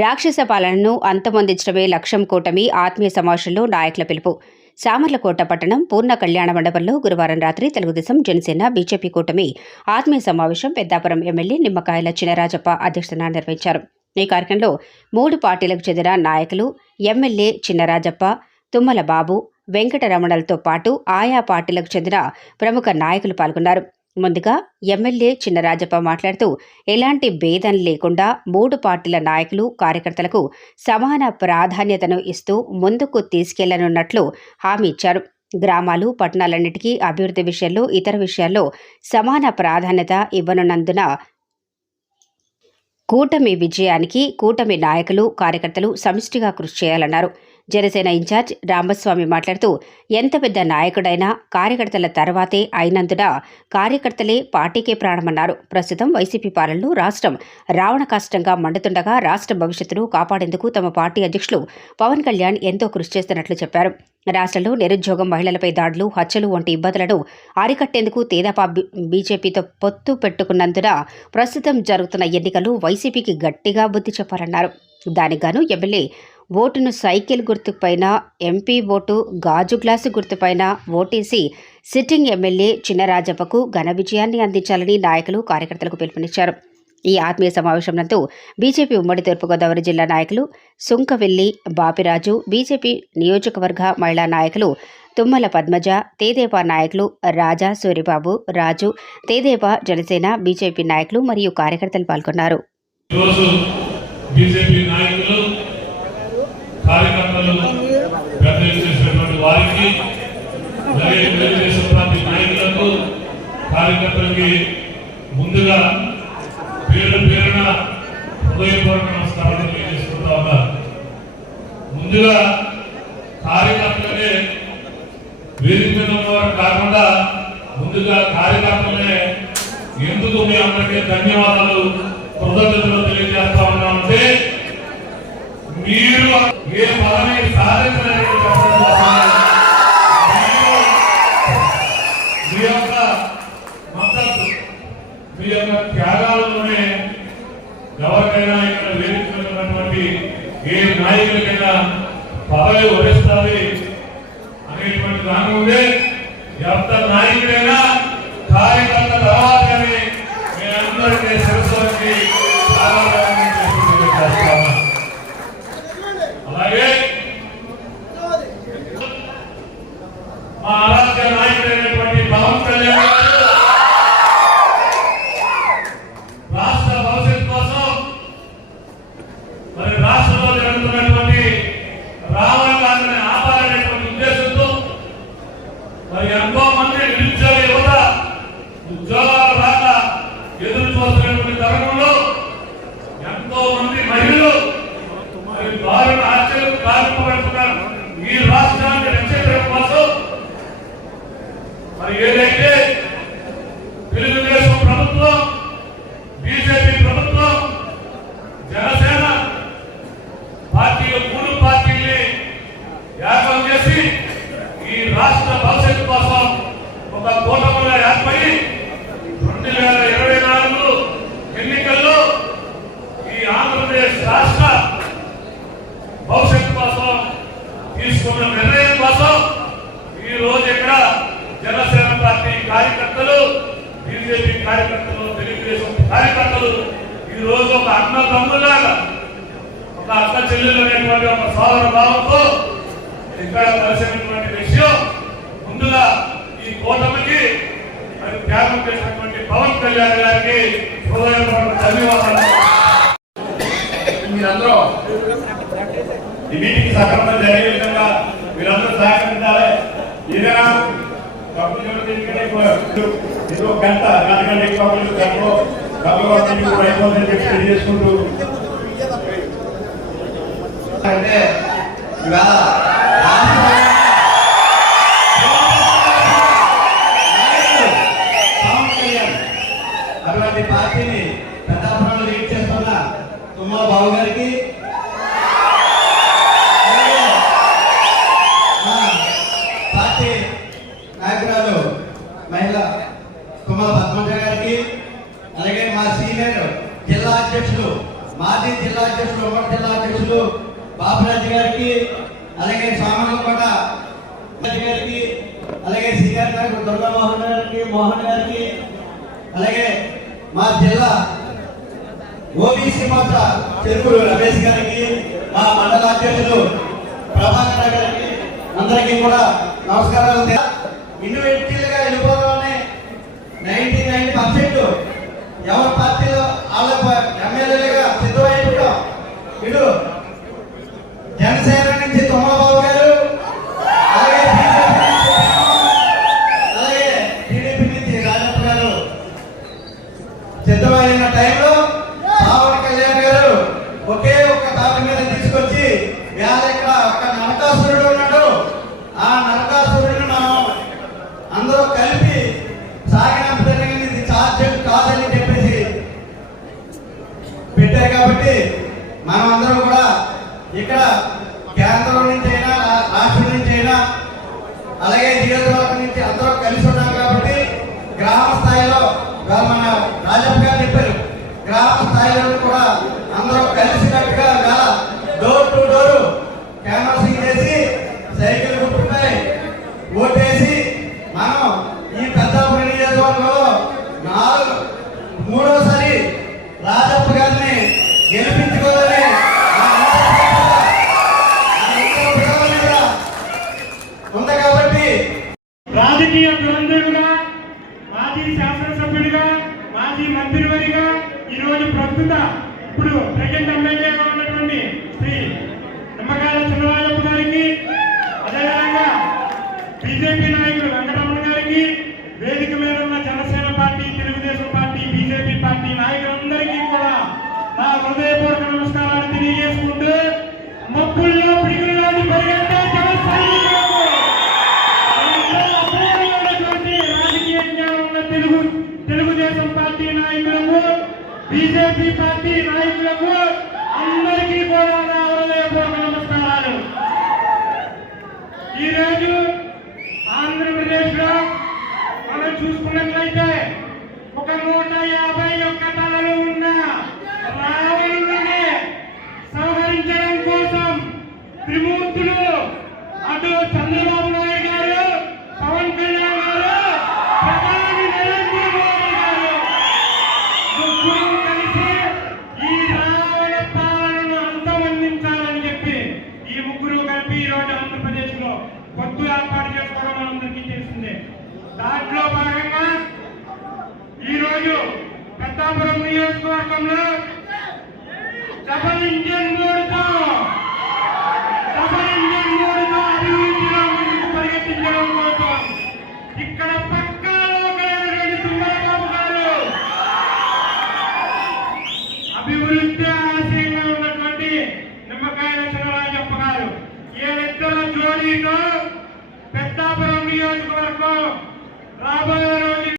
రాక్షస పాలనను అంతమొందించడమే లక్ష్యం కూటమి ఆత్మీయ సమావేశంలో నాయకుల పిలుపు. సామర్లకోట పట్టణం పూర్ణ కళ్యాణ మండపంలో గురువారం రాత్రి తెలుగుదేశం జనసేన బీజేపీ కూటమి ఆత్మీయ సమావేశం పెద్దాపురం ఎమ్మెల్యే నిమ్మకాయల చినరాజప్ప అధ్యక్షతన నిర్వహించారు. ఈ కార్యక్రమంలో మూడు పార్టీలకు చెందిన నాయకులు ఎమ్మెల్యే చిన్నరాజప్ప తుమ్మల బాబు వెంకటరమణలతో పాటు ఆయా పార్టీలకు చెందిన ప్రముఖ నాయకులు పాల్గొన్నారు. ముందుగా ఎమ్మెల్యే చిన్నరాజప్ప మాట్లాడుతూ ఎలాంటి భేదం లేకుండా మూడు పార్టీల నాయకులు కార్యకర్తలకు సమాన ప్రాధాన్యతను ఇస్తూ ముందుకు తీసుకెళ్ళనున్నట్లు హామీ ఇచ్చారు. గ్రామాలు పట్టణాలన్నిటికీ అభివృద్ధి విషయంలో ఇతర విషయాల్లో సమాన ప్రాధాన్యత ఇవ్వనున్నందున కూటమి విజయానికి కూటమి నాయకులు కార్యకర్తలు సమిష్టిగా కృషి చేయాలన్నారు. జనసేన ఇన్ఛార్జ్ రామస్వామి మాట్లాడుతూ ఎంత పెద్ద నాయకుడైనా కార్యకర్తల తర్వాతే అయినందున కార్యకర్తలే పార్టీకే ప్రాణమన్నారు. ప్రస్తుతం వైసీపీ పాలనలో రాష్ట్రం రావణ కష్టంగా మండుతుండగా రాష్ట్ర భవిష్యత్తును కాపాడేందుకు తమ పార్టీ అధ్యక్షులు పవన్ కళ్యాణ్ ఎంతో కృషి చేస్తున్నట్లు చెప్పారు. రాష్ట్రంలో నిరుద్యోగం మహిళలపై దాడులు హత్యలు వంటి ఇబ్బందులను అరికట్టేందుకు తేదాపా బీజేపీతో పొత్తు పెట్టుకున్నందున ప్రస్తుతం జరుగుతున్న ఎన్నికలు వైసీపీకి గట్టిగా బుద్ధి చెప్పాలన్నారు దానికి గాను ఎమ్మెల్యే ఓటును సైకిల్ గుర్తుపైన ఎంపీ ఓటు గాజు గ్లాసు గుర్తుపైన ఓటేసి సిట్టింగ్ ఎమ్మెల్యే చిన్నరాజప్పకు ఘన విజయాన్ని అందించాలని నాయకులు కార్యకర్తలకు పిలుపునిచ్చారు. ఈ ఆత్మీయ సమావేశం నందు బీజేపీ ఉమ్మడి తూర్పుగోదావరి జిల్లా నాయకులు సుంకవెల్లి బాపిరాజు బీజేపీ నియోజకవర్గ మహిళా నాయకులు తుమ్మల పద్మజ తేదేపా నాయకులు రాజా సూరిబాబు రాజు తేదేపా జనసేన బీజేపీ నాయకులు మరియు కార్యకర్తలు పాల్గొన్నారు. బీజేపీ నాయకులు కార్యకర్తలు పెద్దలు చేసినటువంటి వారికి అలాగే తెలుగుదేశం పార్టీ నాయకులకు కార్యకర్తలకి ముందుగా పేరు పేరున హృదయపూర్వక నమస్కారాలు తెలియజేసుకుంటా ఉన్నారు ముందుగా కార్యకర్తలనే వేదిక మీద ఉన్నవారు కాకుండా ముందుగా కార్యకర్తలనే ఎందుకు మీ అందరికీ ధన్యవాదాలు కృతజ్ఞతలు తెలియజేస్తా ఉన్నామంటే మీరు ఏ పదవి సాధించడానికి మీ యొక్క మద్దతు మీ యొక్క త్యాగాలలోనే ఎవరికైనా ఇక్కడ వేదిక ఏ పదవి వరిస్తుంది అనేటువంటి దాని ఉండే ఎంత నాయకుడైనా కార్యకర్త తర్వాతనే మీ అందరికీ శిరస్సు వచ్చి సాధారణంగా చేసుకుంటూ చేస్తాము. అలాగే మా ఆరాధ్య నాయకుడైనటువంటి పవన్ కళ్యాణ్ గారు రాష్ట్ర భవిష్యత్ కోసం మరి రాష్ట్రంలో జరుగుతున్నటువంటి రావణాన్ని ఆపాలనేటువంటి ఉద్దేశంతో మరి ఎంతో మంది నిరుద్యోగ యువత ఉద్యోగాలు రాక ఎదురు చూస్తున్నటువంటి తరుణంలో ఎంతో మంది మహిళలు మరి దారుణ హత్యలకు కారణపడుతున్నారు ఈ రాష్ట్రాన్ని రక్షించడం కోసం మరి ఏదైతే తెలుగుదేశం ప్రభుత్వం బీజేపీ ప్రభుత్వం జనసేన పార్టీలు మూడు పార్టీల్ని ఏకం చేసి ఈ రాష్ట్ర భవిష్యత్తు కోసం ఒక కూటమిలో ఏర్పడి రెండు వేల ఇరవై నాలుగు ఎన్నికల్లో ఈ ఆంధ్రప్రదేశ్ రాష్ట్ర భవిష్యత్తు కోసం తీసుకున్న నిర్ణయం కోసం ఈ రోజు ఇక్కడ జనసేన పార్టీ కార్యకర్తలు బీజేపీ కార్యకర్తలు తెలుగుదేశం కార్యకర్తలు ఈ రోజు ఒక అన్న తమ్ములాగా ఒక అక్క చెల్లెలనేటువంటి ఒక సోదర భావంతో ఇక్కడ కలిసినటువంటి విషయం. ముందుగా ఈ కూటమికి మరి త్యాగం చేసినటువంటి పవన్ కళ్యాణ్ గారికి హృదయపూర్వక ధన్యవాదాలు. మీరందరూ ఈ మీటింగ్ సక్రమంగా జరిగే విధంగా మీరందరూ సహకరించాలి. ఏదైనా కప్పులు చూడండి గంట గంట గంట ఎక్కువ గంటలో. కప్పులు కొట్టి అయిపోతుందని చెప్పి తెలియజేసుకుంటూ. అంటే ఇవాళ అటువంటి పార్టీని పెద్దాపురంలో లీడ్ చేస్తున్న తుమ్మల బాబు గారికి అలాగే మా పార్టీ నాయకురాలు మహిళ తుమ్మల పద్మజ గారికి అలాగే మా సీనియర్ జిల్లా అధ్యక్షులు మాజీ జిల్లా అధ్యక్షులు ఉప జిల్లా అధ్యక్షులు బాబురాజు గారికి అలాగే సామర్లకోట గారికి అలాగే శ్రీగారి గారికి దుర్గామోహన్ గారికి మోహన్ గారికి అలాగే మా జిల్లా ఓబీసీ మోర్చా చెరుకులు రమేష్ గారికి మా మండల అధ్యక్షులు ప్రభాకర్ గారికి అందరికీ కూడా నమస్కారాలు ఇండివిజువల్గా వెళ్ళిపోదామని నైన్టీ నైన్ పర్సెంట్ ఎవరి పార్టీలో వాళ్ళ వేళ ఇక్కడ ఒక నరకాసురుడు ఉన్నాడు. ఆ నరకాసురుడు మనం అందరూ కలిపి సాగినంత జరిగింది. ఇది చార్జెట్ కాదని చెప్పేసి పెట్టారు కాబట్టి మనం అందరం కూడా ఇక్కడ కేంద్రం నుంచి అయినా రాష్ట్రం నుంచి అయినా అలాగే నియోజకవర్గం నుంచి అందరూ కలిసి ఉన్నాం కాబట్టి గ్రామ స్థాయిలో ఇవాళ మన రాజప్ప గారు చెప్పారు గ్రామ స్థాయిలో కూడా అందరూ కలిసికట్టుగా ఇవాళ డోర్ టు డోర్ క్యాన్వాసింగ్ చేసి సైకిల్ గుర్తుపై ఓటేసి మనం ఈ పెద్దాపురం నియోజకవర్గంలో నాలుగు మూడోసారి రాజప్ప గారిని గెలిపించుకోవాలని మా అందరి పక్షాన, మా అందరి పక్షాన ఉంది కాబట్టి రాజకీయ ద్వంద్వులుగా మాజీ శాసనసభ్యుడిగా మాజీ మంత్రివరిగా ఈరోజు ప్రస్తుత ఇప్పుడు ప్రజెంట్ ఎమ్మెల్యేగా ఉన్నటువంటి బీజేపీ పార్టీ నాయకులకు అందరికీ కూడా నా హృదయపూర్వక నమస్కారాలు. ఈరోజు ఆంధ్రప్రదేశ్లో మనం చూసుకున్నట్లయితే ఒక నూట యాభై పెద్దాపురం నియోజకవర్గంలో డబల్ ఇంజన్ మోడుతో